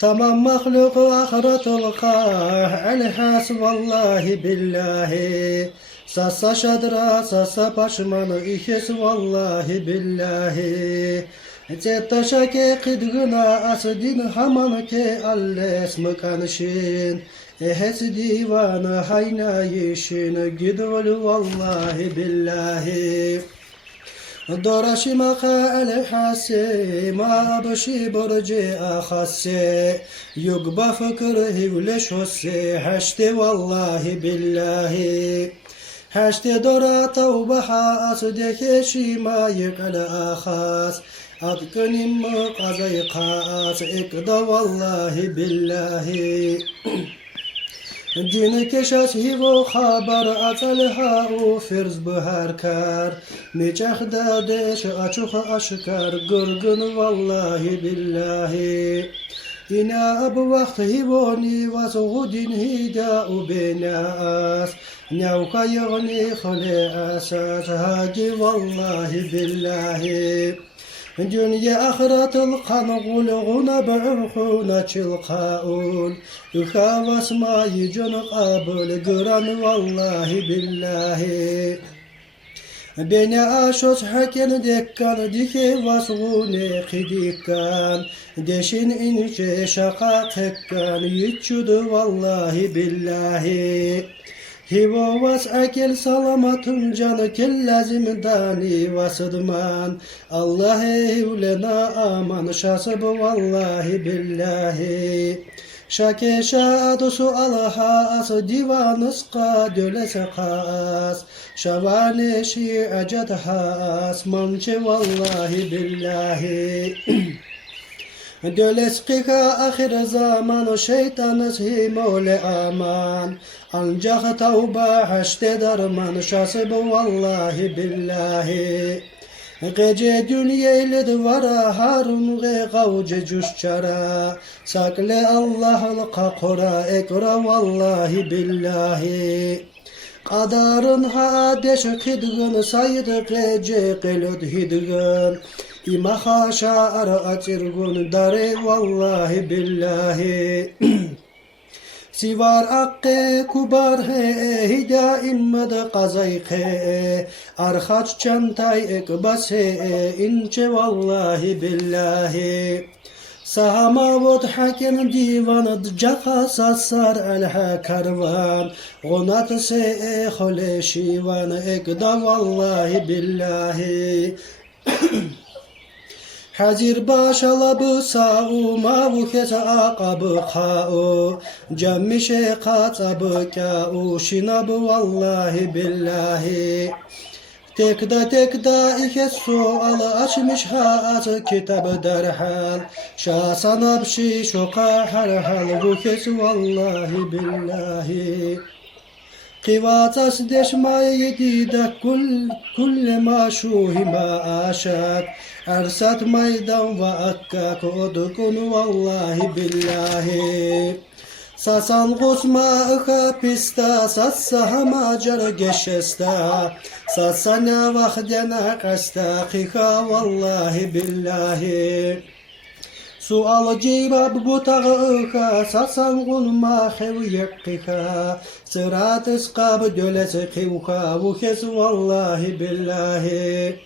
Tamam mahluk ahiretul kah elhas vallahi billahi. Sassa şadra sassa paşmanı ihis vallahi billahi. Zetta ke qidguna asdin haman ke alles mıkanşin. Ehes divana hayna yeşin gidul vallahi billahi. Dorashi maka elhase ma bashi borje akhase yugba fikr hivleş hosse haşte vallahi billahi haşte dora tawbaha asdeke şima yqal akhas adkanim qazay qas ikda vallahi billahi Dine keşas hivo haber atalha o firz bahar kar Meçah dadeş açuh aşkar gurgun vallahi billahi İna abu vakt hivoni vas gudin hida u benas Nyavka yagni khale asas hagi vallahi billahi Dünya ahiretul kanğulğuna ba'uhuna çılqaun Ukhavas mayi cunuk abul güran vallahi billahi Beni aşos haken dekkan dike vasğune khidikkan Deşin ince şaka tekkan yitçudu vallahi billahi Hivo vas akel salamatun canı kellazim dani vasıdman Allah evlena aman şasıb vallahi billahi Şake şadusu alaha as divanıska dölese kas Şavane şi'acet has mançe vallahi billahi Döleskika ahir zaman şeytanız himole aman Ancak tavba haşte darman şasıb vallahi billahi Gece dünyayla duvara harun ge gavce cüşçara Sakle Allah'ıl kakora ekra vallahi billahi Qadarın hadeş kidgın saydı gece qilud hidgın İma haşar açırgun dare vallahi billahi Sivar akke kubar he hida immad qazay he Arxaç çantay ekbas he ince vallahi billahi Sahama vod haken divan jaha sasar alha karvan Gonat se khole shivan ekda vallahi billahi Hazir başalabı sa'u mavu kesa aqabı kha'u Cammişe qatabı ka'u şinabı vallahi billahi Tekda ikes sualı açmış ha'atı kitabı derhal Şasanab şi şoka harhal bu kes vallahi billahi Kıvatas deşmaya dida kulle maşuhi ma aşak Ersat maydan ve akka kodukun vallahi billahi Sasan kusma ıka pista Sassa hamacar geçesta Sassana vahdena kasta Kika vallahi billahi Sual cevap bu tağıka Sasan kulma xevyekika Sırat ıskab dölesi kivka Vuhes vallahi billahi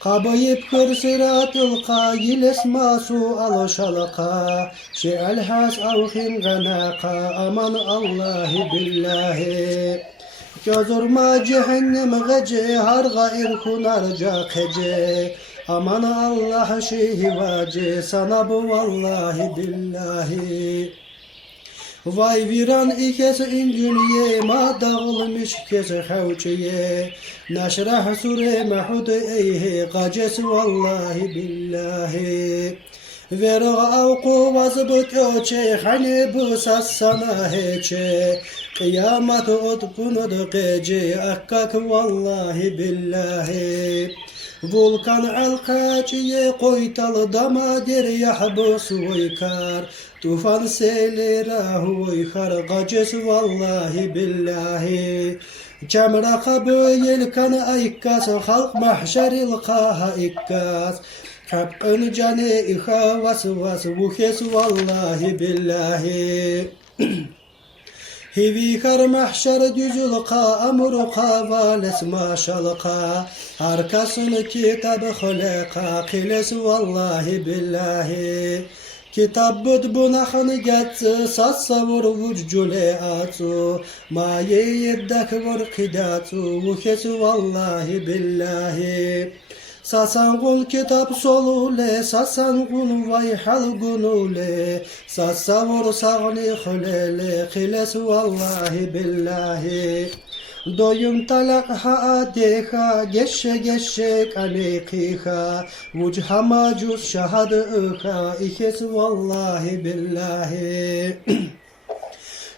Kabayip kır sıratıl qayiles masu al şalqa Şe'al has avhin ganaka Aman Allahi billahi Yazurma cehennem gece Harga irkunar cakece Aman Allah şehvace Sana bu vallahi billahi Vay viran ikes indüniye ma dağılmış kes havçeye Naşrah sure mahud eyhe qaces vallahi billahi Vera avqu vazbıt öçe hani bu sassana heçe Kıyamet otkunud gece akkak vallahi billahi Volkan alqaçiye qoytal dama der yahbus voykar Tufan selera voykar qaces vallahi billahi Camra qabı yelkan aykas halk mahşeril qaha ikkas Hakkın canı iha vas vuhes vallahi billahi. Hivi kar mahşer düzülka amruka vales maşalka. Arkasını kitabı huleka kiles vallahi billahi. Kitap bud bunahını getsi sassa vur vuccule atsu. Maye yeddek vur kidatu vuhes vallahi billahi. Sasan kul kitap solule, sasan kul vay hal gunule, sasa vur sağni hulele, khiles vallahi billahi. Doyum talak ha deha, geçe kanikiha, vucha macus şahadı ıha, ikes vallahi billahi.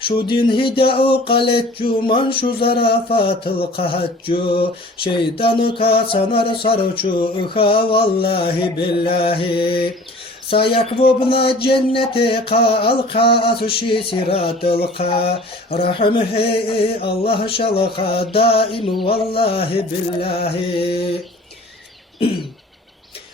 Şu din hidâ kaletcu, man şu zarafatıl kahatcu, şeytanı kasanar sarıcu, ıha vallahi billahi. Sayak vobna cennete kal kasu şi siratıl ka, rahim hey Allah şalaka daim vallahi billahi.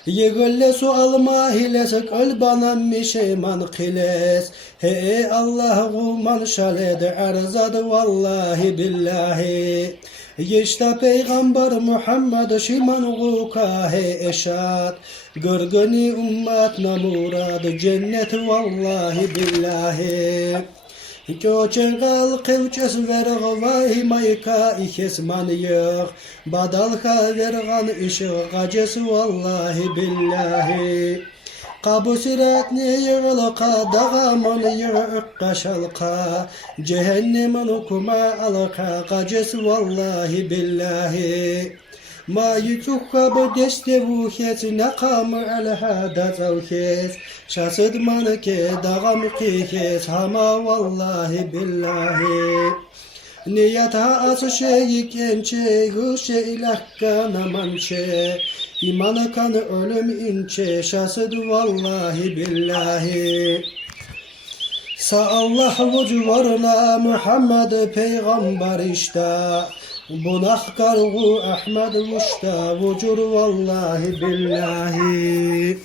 Yegölle su alma hilesek öl bana mişeyman kiles. He Allah guman şalede arzadı vallahi billahi. Yeşta peygamber Muhammed şiman guka he eşat. Gırgını ummat namurad cennet vallahi billahi. Köçen kal kevçes verg vay mayka ikes man yok. Badalha vergan ışık gaces vallahi billahi. Kabu sirat ne yığılka dağaman yığık kaşalka. Cehennemin kuma alka gaces vallahi billahi. Ma yutukha bu deste vuhes naqamı alha dazavhes. Şasıd manke dağam kihes hama vallahi billahi. Niyata as şeyi kençe huşe ilahka namançe. İmanı kanı ölüm inçe şasıd vallahi billahi. Sa Allah vucuvarna Muhammed peygamber işta. Bunah kargu Ahmed vuşta vucur vallahi billahi.